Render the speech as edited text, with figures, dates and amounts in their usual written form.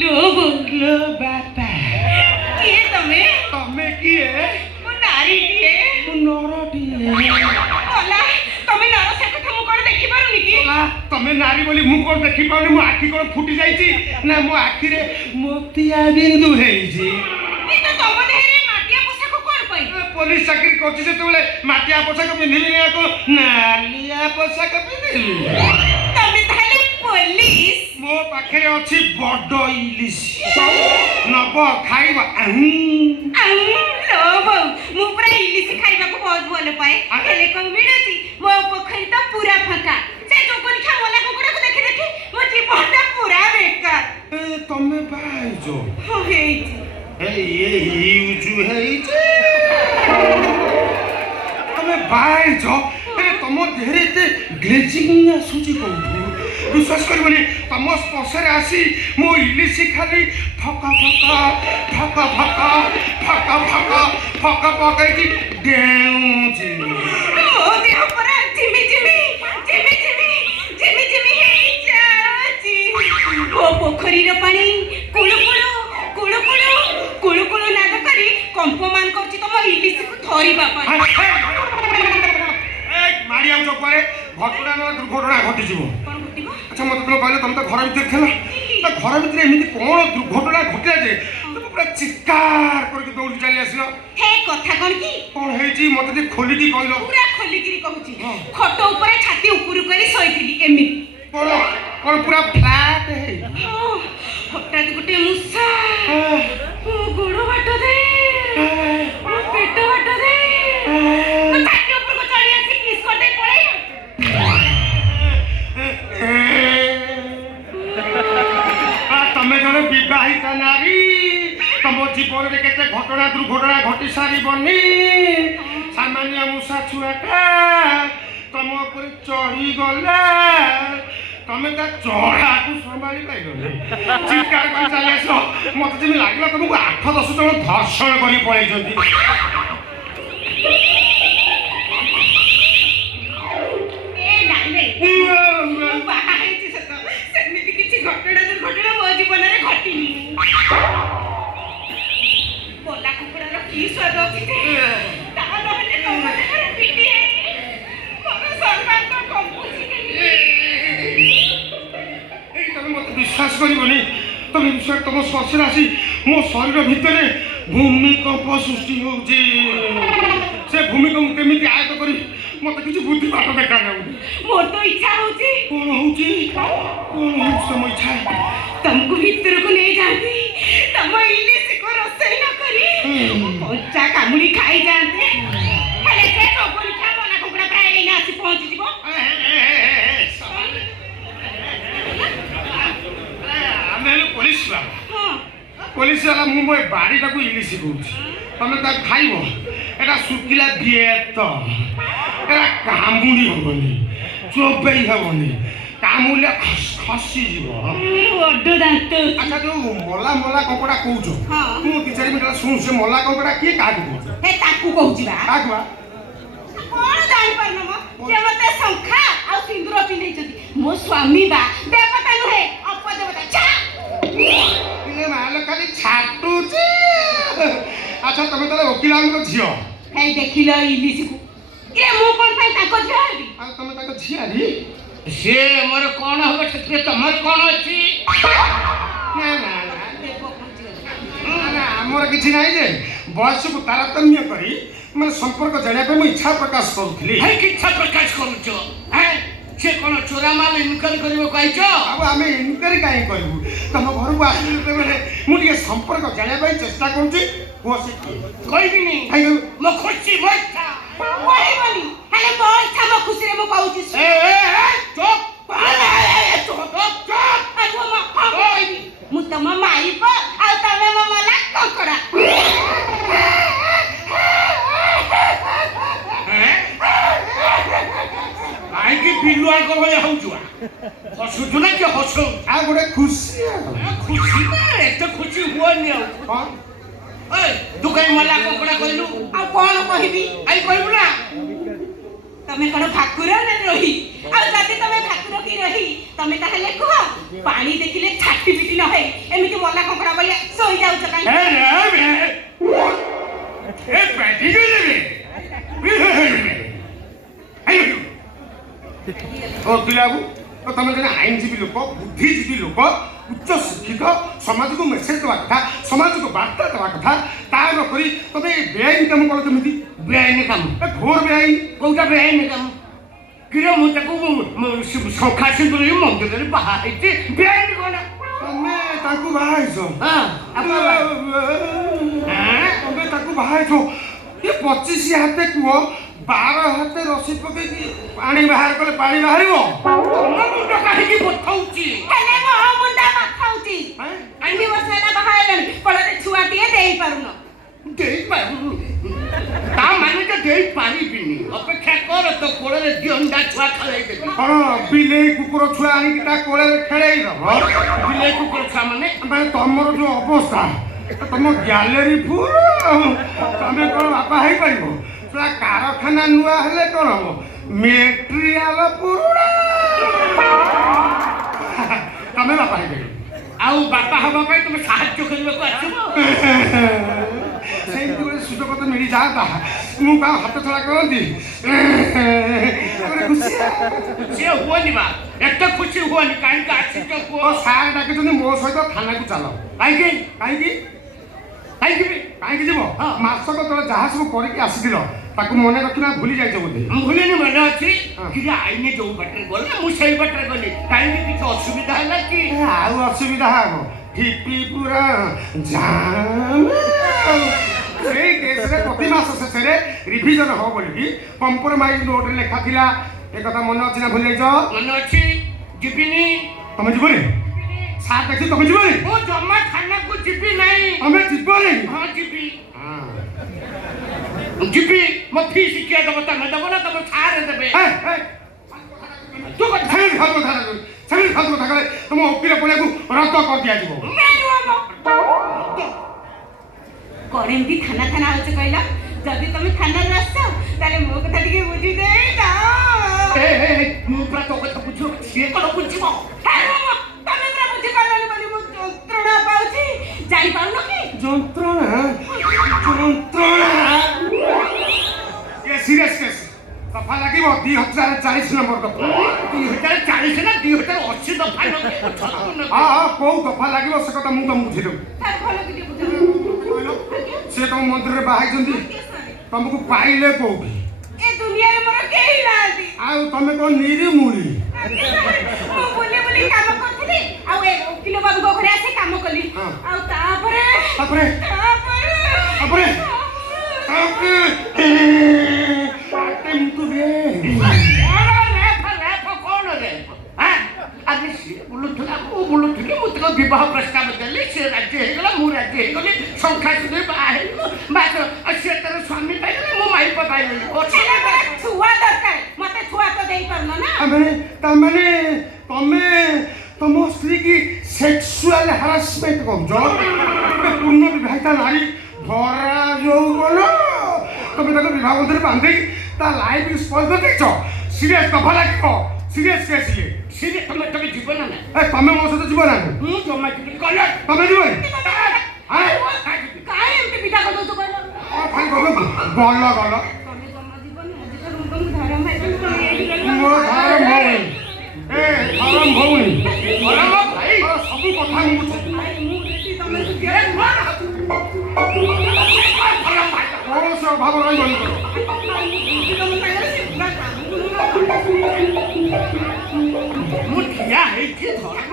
लो बापा किए तमे तमे किए मु नारी टिए नरटिए ओला तमे नर से कथा मु कोन देखि पारुनी की तमे नारी बोली मु कोन देखि पाउनी मो आखि कोन फुटी जाईची ना मो आखि रे मोतिया बिंदु हेईची ई तो तम देहरे माटिया पोषाक कोन पई पुलिस चाकरी करछि सेतबेले माटिया पोषाक पिंधिबी ना को नालिया पोषाक पिंधिबी तमे ताले पुलिस मो पाखे अछि बड़ इलिश नब खाइबा लोभ मु पूरा इलिश खाइबा को बहुत भल पाए हेले को मिडती मो पोखरी तो पूरा फका से जो कोन खा मोला कुकुड़ा को देखि देखि मो जीवनटा पूरा बेकार तमे बाइजो हो हेई ए यूजु हेईचे तमे बाइजो अरे तम देहरे ते ग्लेजिंग आसुची कोठू विश्वास करबनी तम स्पर्शरे आसी मो इलिश खाली फका फका फका फका फका फका फका पकाई डेउची ओ देह पर जिमी जिमी जिमी जिमी जिमी जिमी हेई जाची ओ पोखरी रो पानी कुळु कुळु कुळु कुळु कुळु कुळु नाद करी कंपमान करछि तम इलिश को थरीबा पाई मारिया चौपारे घटना ना दुर्घटना घटी जीव कोन घटिबो अच्छा मत तुम कहले तुम तो घर भीतर खेला तो घर भीतर एमिति कोन दुर्घटना घटिला जे तुम पूरा चित्कार करके दौड़ी चली आसिलो हे कथा कोन की कोन हेजी मते जे खोली की कहलो पूरा खोलिगिरी कहूची खट ऊपर छाती ऊपर करी सोइतिली एमिति कोन कोन पूरा फ्लैट है हटात गुटे मुसा ओ गोड़ बाटो दे ओ पेट बाटो दे तो छाती ऊपर को चढ़ी आसी किस करते पड़े तमे जने विवाहिता नारी तम जीवन रे केते घटना दुर्घटना घटी सारी बनी सामान्य मुसा छुआटा तम ऊपर चढ़ी गला तमे ता चढ़ा को संभाली पाइलो चित्कार कर चली आसो मते जेमी लागला तुमको 8-10 जण धर्षण करी पळै जंती ए नाले बाहा हेची सत सेमिति किछि घटना दुर्घटना मो जीवन रे घटिनी बोला कुकुड़ा रो की स्वाद अछि ता नहले तम देहरे पिटी हे मोर सरकार तो कंपुसी तमे मत विश्वास करिबनी तमे विश्वास तम स्पर्श राशि मो शरीर भितरे भूमिकंप सृष्टि होउची से भूमिकंप केमिति आयत करी मते किछि बुद्धि बात देखा जाउनी मोर तो इच्छा होची कोन होउची समय इच्छा तुमको भीतर को ले जाती तम इलिश को रसोई न करी कच्चा कामुड़ी खाई जाते हेले से तो बोली खा बोला कुकुड़ा प्राय एना आसी पहुंची जीवो आमे पुलिस वाला पुलिस वाला मु मोय बाड़ी टाकू इलिश कहूची तमे ता खाइबो एटा सुकिला बिएत एटा कामुड़ी होबनी चोबई होबनी कामुले खसी जीव ओडो दांत अच्छा जो मला मला कपड़ा कहूचो मु 2-4 मिनिट सुन से मला कपड़ा के काट कहूचो हे ताकू कहूची बा काटवा कोन जानि परनो म जे मते संखा आ सिंदूर पिनै छथि मो स्वामी बा देवता नुहे अपदेवता छा इने माल खाली छाटुची अच्छा तमे तले वकीलान को झियो हे देखिलो इलिश को ए मु कोन पई ताको झेली आ तमे ताको झियारी से मोर कोन होबे से तमर कोन अछि ना ना देखो कोन ना हमर किछि नाही जे बयस को तारतम्य करी मैं संपर्क जानिया पे मैं इच्छा प्रकाश करूथली है कि इच्छा प्रकाश करूचो हैं से कोन चोरा माल इनकम करिवो कहइचो अब आमे इनक्वारी काहे करबू तम घर को आसी ते बेले मु के संपर्क जानिया पे चेष्टा करूची कोसी कहबी नी आइगो मो खुशी मोइछा ओइ बोली हेले मो इच्छा मो खुशी रे मो कहूची चुप चुप आगो म कहबी मु तम माई प आ तमे म मला ककड़ा आई कि बिलुआ को भले होउजुआ हसुजु ना के हसु आ गोटे खुशी खुशी ना एते खुशी हुअनी आ हां ओए दुकाई मला ककड़ा कहलु आ कोन कहबी आई कहबु ना तमे कोन ठाकुर ने रही आ जति तमे ठाकुर की रही तमे ताहले कह पानी देखिले छाटी पिटी न है एमिति मला ବାବୁ ତମେ ଜଣେ ଆଇନଜୀବୀ ଲୋକ ବୁଦ୍ଧିଜୀବୀ ଲୋକ ଉଚ୍ଚ ଶିକ୍ଷିତ ସମାଜକୁ ମେସେଜ ଦେବା କଥା ସମାଜକୁ ବାର୍ତ୍ତା ଦେବା କଥା ତା ନକରି ତମେ ବେଆଇନ କାମ କଲ କେମିତି ବେଆଇନ କାମ ଘୋର ବେଆଇନ କୋଉଟା ବେଆଇନ କାମ କିରେ ମୁଁ ତାକୁ ଶଙ୍ଖା ସିନ୍ଦୁରି ମନ୍ଦିରରେ ବାହା ହେଇଛି ବେଆଇନ କଣ ତମେ ତାକୁ ବାହା ହେଇଛ ତମେ ତାକୁ ବାହା ହେଇଛ ଏ 25 ହାତେ କୁହ 12 ହାତେ ରସି ପକେଇକି ପାଣି ବାହାର କଲେ ପାଣି ବାହାରିବ ତମ ମୁଣ୍ଡ କାହିଁକି ବଥାଉଛି ହେଲେ ମୋ ମୁଣ୍ଡ ବଥାଉଛି 2 ବର୍ଷ ହେଲା ବାହା ହେଲାଣି ଫଳରେ ଛୁଆଟିଏ ଦେଇପାରୁନ ଦେଇପାରୁନି ତା ମାନେ ତ ଦେଇପାରିବିନି ଅପେକ୍ଷା କର ତ କୋଳରେ ଦିଅଣ୍ଡା ଛୁଆ ଖେଳେଇଦେବି କଣ ବିଲେଇ କୁକୁର ଛୁଆ ଆଣିକି ତା କୋଳରେ ଖେଳେଇ ଦବ ବିଲେଇ କୁକୁର ଛୁଆ ମାନେ ତମର ଯୋଉ ଅବସ୍ଥା ତମ ଗ୍ୟାଲେରୀ ଫୁଲ ତମେ କଣ ବାପା ହେଇପାରିବ ପୁରା କାରଖାନା ନୂଆ ହେଲେ କଣ ହବ ମେଟ୍ରିଆଲ ପୁରୁଣା ତମେ ବାପା ହେଇପାରିବ ଆଉ ବାପା ହବା ପାଇଁ ତମେ ସାହାଯ୍ୟ କରିବାକୁ ଆସିବ ସେମିତି ଗୋଟେ ସୁଯୋଗ ତ ମିଳିଯାଆନ୍ତା ମୁଁ କାହା ହାତ ଛଡ଼ା କରନ୍ତି ସିଏ ହୁଅନି ବା ଏତେ ଖୁସି ହୁଅନି କାହିଁକି ଆସିଛ କୁହ ସାର୍ ଡାକିଛନ୍ତି ମୋ ସହିତ ଥାନାକୁ ଚାଲ କାହିଁକି କାହିଁକି କାହିଁକି ଯିବ ହଁ ମାସକ ତଳେ ଯାହା ସବୁ କରିକି ଆସିଥିଲ ତାକୁ ମନେ ରଖିନା ଭୁଲି ଯାଇଛ ବୋଧେ ମୁଁ ଭୁଲିନି ମନେ ଅଛି କିନ୍ତୁ ଆଇନ ଯୋଉ ବାଟରେ ଗଲେ ମୁଁ ସେଇ ବାଟରେ ଗଲି କାହିଁକି କିଛି ଅସୁବିଧା ହେଲା କି ଆଉ ଅସୁବିଧା ହବ ଠିପି ପୁରା ଜାମ୍ ସେଇ କେସରେ ପ୍ରତି ମାସ ଶେଷରେ ରିଭିଜନ ହବ ବୋଲିକି କମ୍ପ୍ରମାଇଜ ନୋଟରେ ଲେଖା ଥିଲା ଏ କଥା ମନେ ଅଛି ନା ଭୁଲି ଯାଇଛ ମନେ ଅଛି ଯିବିନି ତମେ ଯିବନି ସାର୍ ଦେଖି ତମେ ଯିବନି ମୁଁ ଜମା ଥାନାକୁ ଯିବି ନାହିଁ ତମେ ଯିବନି ହଁ ଯିବି ଯିବି ମୋ ଫିସ୍ କିଏ ଦେବ ତମେ ଦେବ ନା ତମ ସାର୍ ଦେବେ ତୁ ସେମିତି ଫାଲତୁ କଥା କଲେ ତମ ଓକିଲ ପଡ଼ିଆକୁ ରଦ୍ଦ କରିଦିଆଯିବ କଣ ଏମିତି ଥାନା ହଉଛି କହିଲ ଯଦି ତମେ ଥାନାରୁ ଆସିଛ ତାହେଲେ ମୋ କଥା ଟିକେ ବୁଝି ଦେଇଛ ମୁଁ ପୁରା ତୋ କଥା ବୁଝିବ ସିଏ କଣ ବୁଝିବ ତମେ ପୁରା ବୁଝିପାରିବନି ବୋଲି ମୁଁ ଯନ୍ତ୍ରଣା ପାଉଛି ଜାଣିପାରୁନ କି ଯନ୍ତ୍ରଣା ସିରିୟସ୍ କେସ୍ ଦଫା ଲାଗିବ 2040 ନମ୍ବର ଦଫା 2040 ନା 2080 ଦଫା ହଁ କୋଉ ଦଫା ଲାଗିବ ସେ କଥା ମୁଁ ତମକୁ ବୁଝେଇଦେବି ସେ ତମ ମନ୍ଦିରରେ ବାହା ହେଇଛନ୍ତି ତମକୁ ପାଇଲେ କୋଉଠି ଏ ଦୁନିଆରେ ମୋର କେହି ନାହାନ୍ତି ଆଉ ତମେ କଣ ନିରିମୁଳି ମୁଁ ବୁଲି ବୁଲି କାମ କରୁଥିଲି ଆଉ ଏ ଓକିଲ ବାବୁଙ୍କ ଘରେ ଆସି କାମ କଲି ଆଉ ତାପରେ ଆଜି ସିଏ ବୁଲୁଥିଲା ମୁଁ ବୁଲୁଥିଲି ମୁଁ ତାକୁ ବିବାହ ପ୍ରସ୍ତାବ ଦେଲି ସେ ରାଜି ହେଇଗଲା ମୁଁ ରାଜି ହେଇଗଲି ଶଙ୍ଖା ସୁନ୍ଦରୀ ବାହା ହେଇଗଲୁ ବାସ ସିଏ ତାର ସ୍ୱାମୀ ପାଇଗଲା ମୁଁ ମାଇପ ପାଇଗଲି ଛୁଆ ଦରକାର ମତେ ଛୁଆ ତ ଦେଇପାରୁନ ନା ତାମାନେ ତମେ ତମ ସ୍ତ୍ରୀ କି ସେକ୍ସୁଆଲ ହାରାସମେଣ୍ଟ କରୁଛ ପୂର୍ଣ୍ଣ ବିବାହିତା ନାରୀ ଭରା ଯୌବନ ତମେ ତାକୁ ବିବାହ ମଧ୍ୟରେ ବାନ୍ଧେଇ ତା ଲାଇଫ୍ ସ୍ପଏଲ୍ କରିଦେଇଛ ସିରିୟସ୍ ଦଫା ଲାଗିବ ସିରିୟସ୍ କେସ୍ ଇଏ ସିଏ ତମେ ଯିବ ନା ନା ତମେ ମୋ ସହିତ ଯିବ ନା ମୁଁ ଜମା ଯିବି କଲ ତମେ ଯିବନି କାଇଁ ଏମିତି ବିଦା କରିଦଉଛ କହିଲ ଗଲ ମୋ ଧରମ ଭଉଣୀ ଭାଇ ସବୁ କଥା ମୁଁ କୌଣସି ଅଭାବ ରହିବନି ମୁଁ ଠିଆ ହେଇଛି ଧର୍ମ